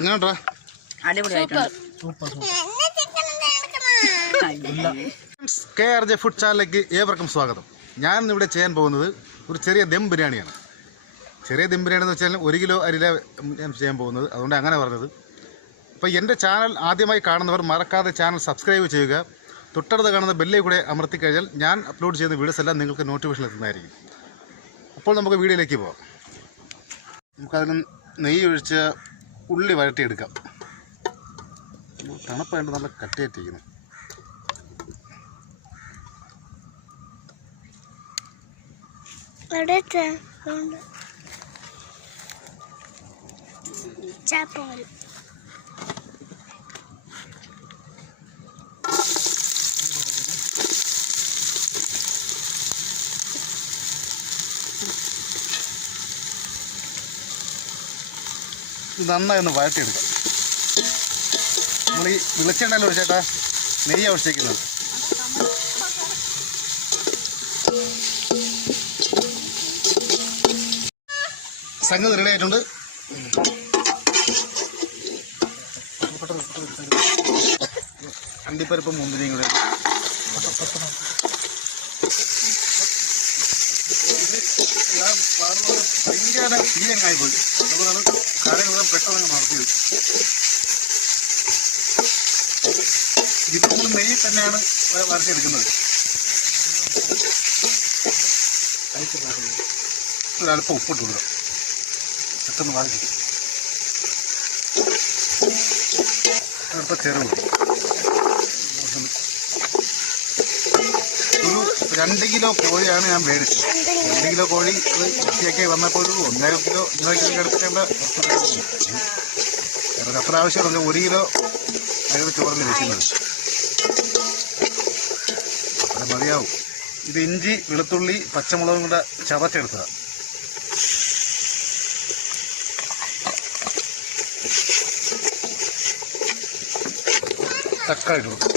ഇങ്ങോട്ടാ KRJ food ചാനലിലേക്ക് ഏവർക്കും സ്വാഗതം. ഞാൻ ഇവിടെ ചെയ്യാൻ പോകുന്നത് ഒരു ചെറിയ ദം ബിരിയാണിയാണ്. ചെറിയ ദം ബിരിയാണി എന്ന് വെച്ചാൽ 1 കിലോ അരിയില ഞാൻ ചെയ്യാൻ പോകുന്നത്, അതുകൊണ്ട് അങ്ങനെ പറഞ്ഞത്. അപ്പോൾ എൻ്റെ ചാനൽ ആദ്യമായി കാണുന്നവർ മറക്കാതെ ചാനൽ സബ്സ്ക്രൈബ് ചെയ്യുക. തൊട്ടടുത്ത് കാണുന്ന ബെല്ലിൽ കൂടെ അമർത്തിക്കഴിഞ്ഞാൽ ഞാൻ അപ്ലോഡ് ചെയ്യുന്ന വീഡിയോസ് എല്ലാം നിങ്ങൾക്ക് നോട്ടിഫിക്കേഷൻ എത്തുന്നതായിരിക്കും. അപ്പോൾ നമുക്ക് വീഡിയോയിലേക്ക് പോകാം. നമുക്കതിന് നെയ്യ് ഒഴിച്ച് ഉള്ളി വഴറ്റിയെടുക്കാം. തണുപ്പായിട്ട് നല്ല കട്ടയായിട്ടിരിക്കുന്നു. നന്നായി ഒന്ന് വഴറ്റിയെടുക്കാം. നമ്മൾ ഈ വെളിച്ചെണ്ണയിൽ ഒഴിച്ചേട്ടാ നെയ്യാണ് ഒഴിച്ചേക്കുന്നത്. സംഗതി റെഡി ആയിട്ടുണ്ട്. അണ്ടിപ്പരിപ്പും മുന്തിരിയും കൂടെ ഭയങ്കര തീയങ്ങായിപ്പോയി. അതുകൊണ്ടാണ് കാര്യങ്ങളെല്ലാം പെട്ടെന്ന് നടത്തിയത്. ഇത് നമ്മൾ നെയ്യിൽ തന്നെയാണ് വരച്ചെടുക്കുന്നത്. ഒരല്പം ഉപ്പിട്ട് കൊടുക്കാം, പെട്ടെന്ന് വരച്ചിട്ട്. അല്പം ചെറുത് ഒരു 2 കിലോ കോഴിയാണ് ഞാൻ മേടിച്ചത്. 2 കിലോ കോഴി വൃത്തിയൊക്കെ വന്നപ്പോൾ ഒരു 1.5 കിലോ എടുക്കേണ്ട അത്ര ആവശ്യമുള്ള 1 കിലോ അതായത് ചോറിന് വെക്കുന്നത് അത് മതിയാവും. ഇത് ഇഞ്ചി, വെളുത്തുള്ളി, പച്ചമുളകും കൂടെ ചതച്ചെടുത്തതാണ്. തക്കാളി ഇട്ടു.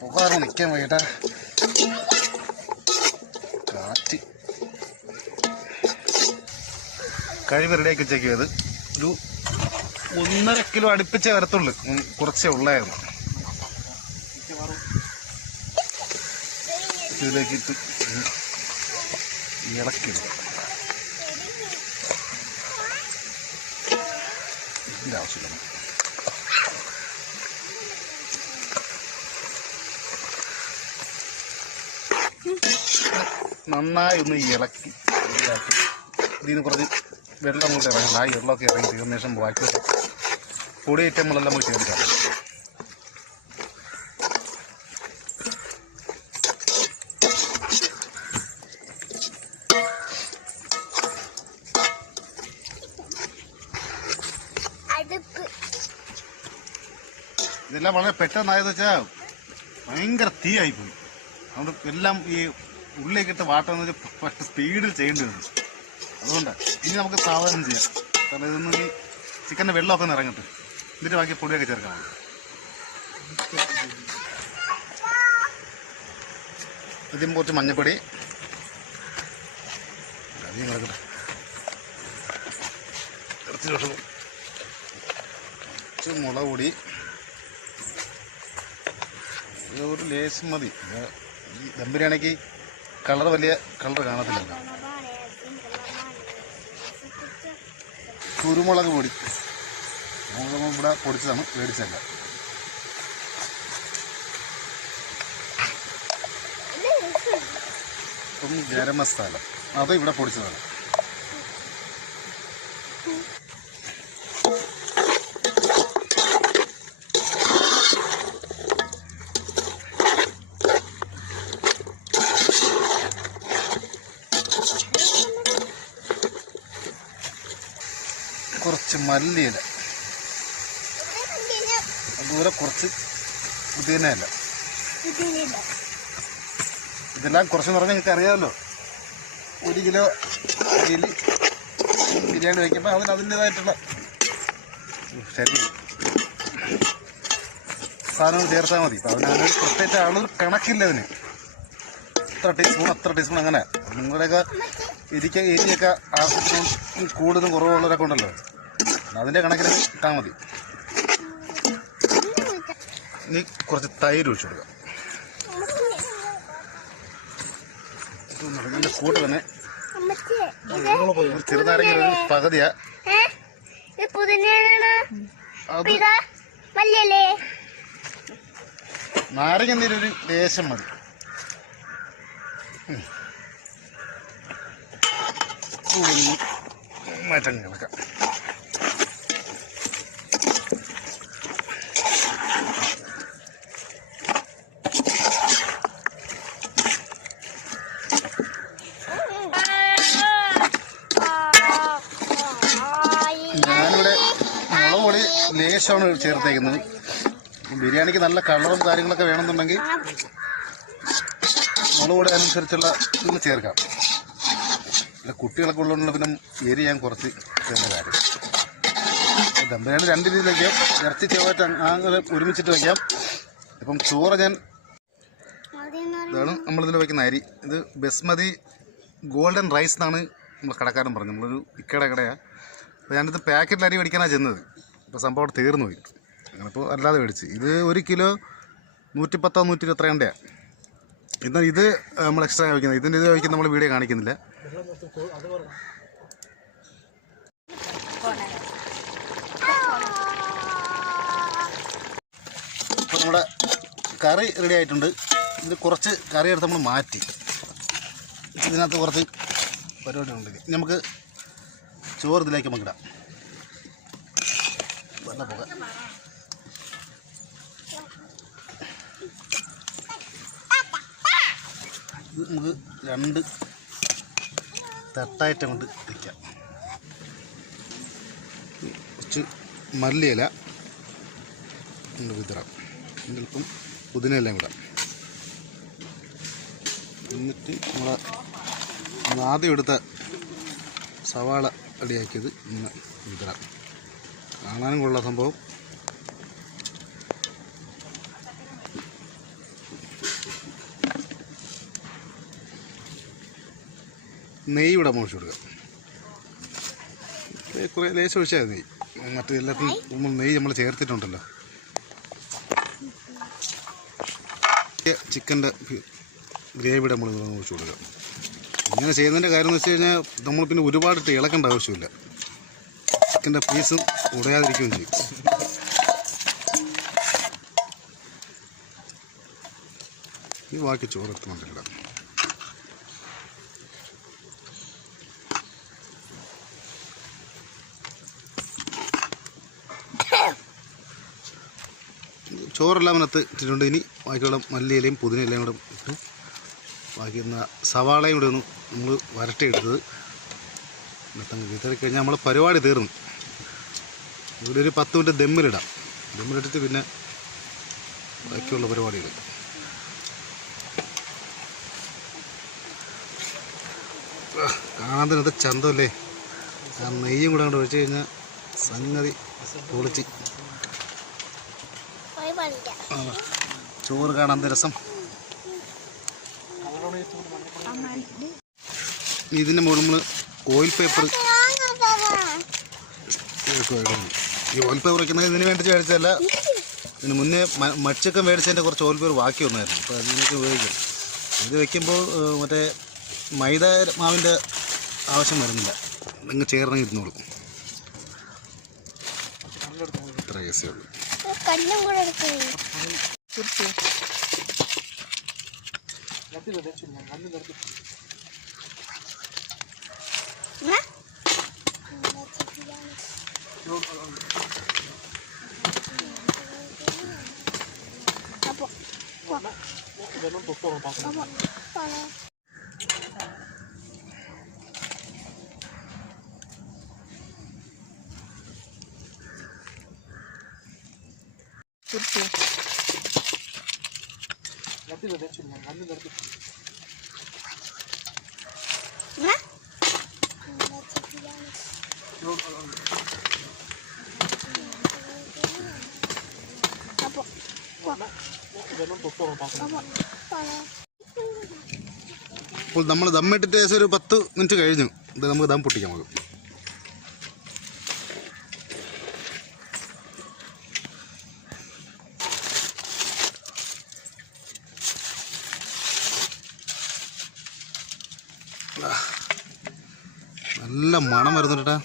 പുകാറ് നിൽക്കാൻ വൈകിട്ടാ കാറ്റ്. കഴിവ് റെഡിയാക്കി വെച്ചേക്കിയത് ഒരു 1.5 കിലോ അടുപ്പിച്ചേ വരത്തുള്ളൂ. കുറച്ചേ ഉള്ളായിരുന്നു. ഇതിലേക്ക് ഇട്ട് ഇളക്കിടുക. ഇതിൻ്റെ ആവശ്യമില്ല. നന്നായി ഒന്ന് ഇളക്കി ഇതാക്കി ഇതിന് കുറച്ച് വെള്ളം അങ്ങോട്ട് ഇറങ്ങണം. ആ വെള്ളമൊക്കെ ഇറങ്ങി തീർന്ന ശേഷം ബാക്കി പൊടി ഐറ്റങ്ങളെല്ലാം നമുക്ക് ചേർക്കാം. ഇതെല്ലാം വളരെ പെട്ടെന്നായെന്ന് വെച്ചാൽ ഭയങ്കര തീയായിപ്പോയി. അതുകൊണ്ട് എല്ലാം ഈ ഉള്ളിലേക്കിട്ട് വാട്ടുന്നത് സ്പീഡിൽ ചെയ്യേണ്ടി വരും. അതുകൊണ്ടാണ് ഇനി നമുക്ക് സാവധാനം ചെയ്യാം. കാരണം ഇതൊന്നും ഈ ചിക്കൻ്റെ വെള്ളമൊക്കെ ഒന്ന് ഇറങ്ങട്ടെ, എന്നിട്ട് ബാക്കി പൊടിയൊക്കെ ചേർക്കണം. ഇതിന് കുറച്ച് മഞ്ഞപ്പൊടി, അധികം കിടക്കട്ടെ, കുറച്ച് മുളക് പൊടി, ഒരു ലേശം മതി. ഈ ദം ബിരിയാണിക്ക് കളർ വലിയ കളർ കാണത്തില്ല. കുരുമുളക് പൊടി നമ്മൾ ഇവിടെ പൊടിച്ചതാണ്, മേടിച്ചല്ല. ഇപ്പം ഗരം മസാല അത് ഇവിടെ പൊടിച്ചതാണ്. കുറച്ച് മല്ലിയില, അതുപോലെ കുറച്ച് പുതിനയില. ഇതെല്ലാം കുറച്ചെന്ന് പറഞ്ഞാൽ നിങ്ങൾക്ക് അറിയാമല്ലോ. 1 കിലോ അരിയിൽ ബിരിയാണി വയ്ക്കുമ്പോൾ അതിൻ്റേതായിട്ടുള്ള ശരി സാധനങ്ങൾ ചേർത്താൽ മതി. അപ്പോൾ അതിനൊരു പ്രത്യേകിച്ച് അളവ് കണക്കില്ല. അതിന് ഇത്ര ടീസ്പൂൺ അത്ര ടീസ്പൂൺ അങ്ങനെ നിങ്ങളുടെയൊക്കെ എരിയൊക്കെ ആവശ്യത്തിന് കൂടുതലും കുറവുള്ളവരൊക്കെ ഉണ്ടല്ലോ, അതിൻ്റെ കണക്കിന് ഇട്ടാൽ മതി. ഇനി കുറച്ച് തൈര് ഒഴിച്ചു കൊടുക്കാം. ഇതിൻ്റെ കൂട്ട് തന്നെ ചെറുനാരങ്ങ ഒരു പകുതിയാ. നാരങ്ങ നീരൊരു ലേശം മതി. മാറ്റം കിടക്കാം. ഞാനിവിടെ മുളക് പൊടി ലേശമാണ് ചേർത്തേക്കുന്നത്. ബിരിയാണിക്ക് നല്ല കളറും കാര്യങ്ങളൊക്കെ വേണമെന്നുണ്ടെങ്കിൽ മുളക് പൊടി അനുസരിച്ചുള്ള ഇത് ചേർക്കാം. പിന്നെ കുട്ടികളൊക്കെ ഉള്ളതുകൊണ്ട് പിന്നെ എരി ഞാൻ കുറച്ച് ചേർന്ന കാര്യം. ദം ബിരിയാണി രണ്ട് രീതിയിൽ വയ്ക്കാം. ഇറച്ചി ചെറുതായിട്ട് അങ്ങനെ ഒരുമിച്ചിട്ട് വയ്ക്കാം. ഇപ്പം ചോറ് ഞാൻ ഇതാണ് നമ്മളിതിൽ വയ്ക്കുന്ന അരി. ഇത് ബസ്മതി ഗോൾഡൻ റൈസ് എന്നാണ് നമ്മൾ കടക്കാരൻ പറഞ്ഞത്. നമ്മളൊരു ഇക്കയുടെ കടയാണ്. അപ്പോൾ ഞാനിത് പാക്കറ്റിൽ അരി മേടിക്കാനാണ് ചെന്നത്. ഇപ്പോൾ സംഭവം അവിടെ തീർന്നു പോയി. അങ്ങനെപ്പോൾ അല്ലാതെ മേടിച്ച്. ഇത് 1 കിലോ 110 120 എന്നാൽ ഇത് നമ്മൾ എക്സ്ട്രാ വയ്ക്കുന്നത്. ഇതിൻ്റെ ഇത് വയ്ക്കുന്ന നമ്മൾ വീഡിയോ കാണിക്കുന്നില്ല. ഇപ്പോൾ നമ്മുടെ കറി റെഡി ആയിട്ടുണ്ട്. ഇത് കുറച്ച് കറി എടുത്ത് നമ്മൾ മാറ്റി. ഇതിനകത്ത് കുറച്ച് പരിപാടി ഉണ്ടെങ്കിൽ നമുക്ക് ചോറ് ഇതിലേക്ക് നമുക്ക് ഇടാം. നല്ല പുക. ഇത് നമുക്ക് 2 തട്ടായിട്ട് കൊണ്ട് വയ്ക്കാം. കുറച്ച് മല്ലിയില കൊണ്ട് വിതറാം. ചിലപ്പം പുതിനയെല്ലാം കൂടാം. എന്നിട്ട് നമ്മൾ ആദ്യം എടുത്ത സവാള റെഡിയാക്കിയത് ഇങ്ങനെ വിതറാം. കാണാനും കൊള്ളാം സംഭവം. നെയ്യ് ഇവിടെ മുറിച്ച് കൊടുക്കാം. കുറേ ലേശം ഒഴിച്ചാൽ നെയ്യ്. മറ്റു എല്ലാത്തിനും നമ്മൾ നെയ്യ് നമ്മൾ ചേർത്തിട്ടുണ്ടല്ലോ. ചിക്കൻ്റെ ഗ്രേവിയുടെ നമ്മൾ ഒഴിച്ച് കൊടുക്കാം. ഇങ്ങനെ ചെയ്യുന്നതിൻ്റെ കാര്യം എന്ന് വെച്ച് കഴിഞ്ഞാൽ നമ്മൾ പിന്നെ ഒരുപാടിട്ട് ഇളക്കേണ്ട ആവശ്യമില്ല. ചിക്കൻ്റെ പീസും ഉടയാതിരിക്കുകയും ചെയ്യും. ഈ ബാക്കി ചോറെത്തുന്നുണ്ടല്ലോ. ചോറെല്ലാം അതിനകത്ത് ഇട്ടിട്ടുണ്ട്. ഇനി ബാക്കിയുള്ള മല്ലിയിലയും പുതിനയിലയും കൂടെ ഇട്ട് ബാക്കി സവാളയും കൂടെ ഒന്ന് നമ്മൾ വരട്ടിയെടുത്തത് വിതറി കഴിഞ്ഞാൽ നമ്മൾ പരിപാടി തീർന്നു. ഇവിടെ ഒരു 10 മിനിറ്റ് ദമ്മിലിടാം. ദമ്മിലിട്ടിട്ട് പിന്നെ ബാക്കിയുള്ള പരിപാടികൾ. കാണാൻ തന്നെ ചന്തമല്ലേ. ആ നെയ്യും കൂടെ അങ്ങോട്ട് ഒഴിച്ച് കഴിഞ്ഞാൽ സംഗതി പൊളിച്ച്. ചോറ് കാണാൻ രസം. ഇതിൻ്റെ മുകളിൽ നമ്മൾ ഓയിൽ പേപ്പർ, ഈ ഓയിൽ പേപ്പർ വയ്ക്കുന്നത് ഇതിന് വേണ്ടി മേടിച്ചതല്ല. ഇതിന് മുന്നേ മച്ചൊക്കെ മേടിച്ചതിൻ്റെ കുറച്ച് ഓയിൽ പേപ്പർ ബാക്കി വന്നായിരുന്നു. അപ്പോൾ അതിനൊക്കെ ഉപയോഗിക്കും. ഇത് വയ്ക്കുമ്പോൾ മറ്റേ മൈദ മാവിൻ്റെ ആവശ്യം വരുന്നില്ല. നിങ്ങൾ ചേർന്ന് ഇരുന്നോളൂ. ഇത്ര കേസേ ഉള്ളൂ. അപ്പോൾ നമ്മൾ ദമ്മിട്ടിട്ട് ഏകദേശം ഒരു 10 മിനിറ്റ് കഴിഞ്ഞു. ഇത് നമുക്ക് ദം പൊട്ടിക്കാം. നമുക്ക് നല്ല മണം വരുന്നുട്ടാ.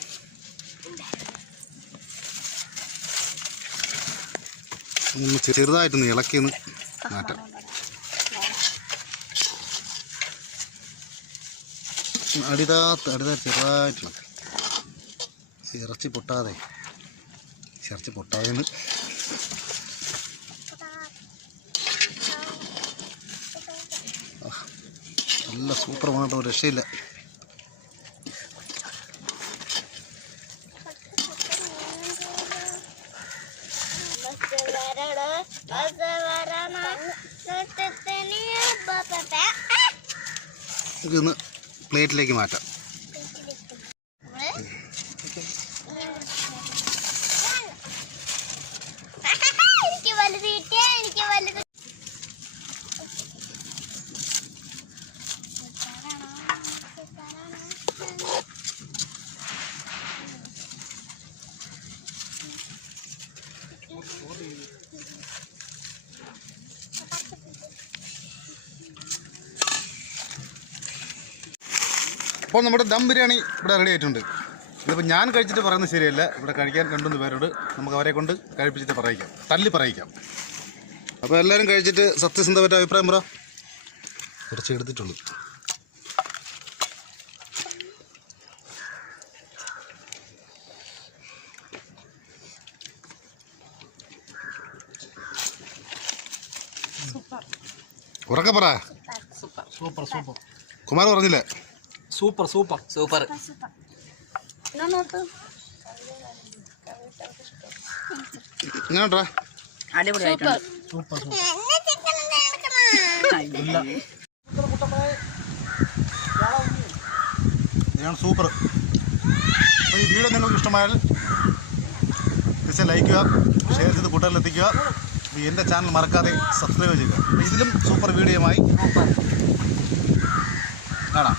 ഒന്ന് ചെറുതായിട്ടൊന്ന് ഇളക്കിയൊന്ന് മാറ്റാം. ചെറുതായിട്ടുള്ള ഇറച്ചി പൊട്ടാതെ നല്ല സൂപ്പർ വേണട്ടോ, രക്ഷയില്ല. നമുക്കിന്ന് പ്ലേറ്റിലേക്ക് മാറ്റാം. അപ്പോൾ നമ്മുടെ ദം ബിരിയാണി ഇവിടെ റെഡി ആയിട്ടുണ്ട്. ഇതിപ്പോൾ ഞാൻ കഴിച്ചിട്ട് പറയുന്നത് ശരിയല്ല. ഇവിടെ കഴിക്കാൻ 2-3 പേരോട് നമുക്ക് അവരെ കൊണ്ട് കഴിപ്പിച്ചിട്ട് പറയിക്കാം. അപ്പോൾ എല്ലാവരും കഴിച്ചിട്ട് സത്യസന്ധമായിട്ട് അഭിപ്രായം പറ. കുറച്ച് എടുത്തിട്ടുള്ളൂ. ഉറക്കെ പറ. സൂപ്പർ. കുമാർ പറഞ്ഞില്ലേ? സൂപ്പർ. എങ്ങനെയാ? അടിപൊളിയായിട്ടുണ്ട്. ഇതാണ് സൂപ്പർ. അപ്പോൾ ഈ വീഡിയോ നിങ്ങൾക്ക് ഇഷ്ടമായാൽ തീർച്ചയായും ലൈക്ക് ചെയ്യുക, ഷെയർ ചെയ്ത് കൂട്ടുകാരിലെത്തിക്കുക. എൻ്റെ ചാനൽ മറക്കാതെ സബ്സ്ക്രൈബ് ചെയ്യുക. അപ്പോൾ ഇതിലും സൂപ്പർ വീഡിയോയുമായി കാണാം.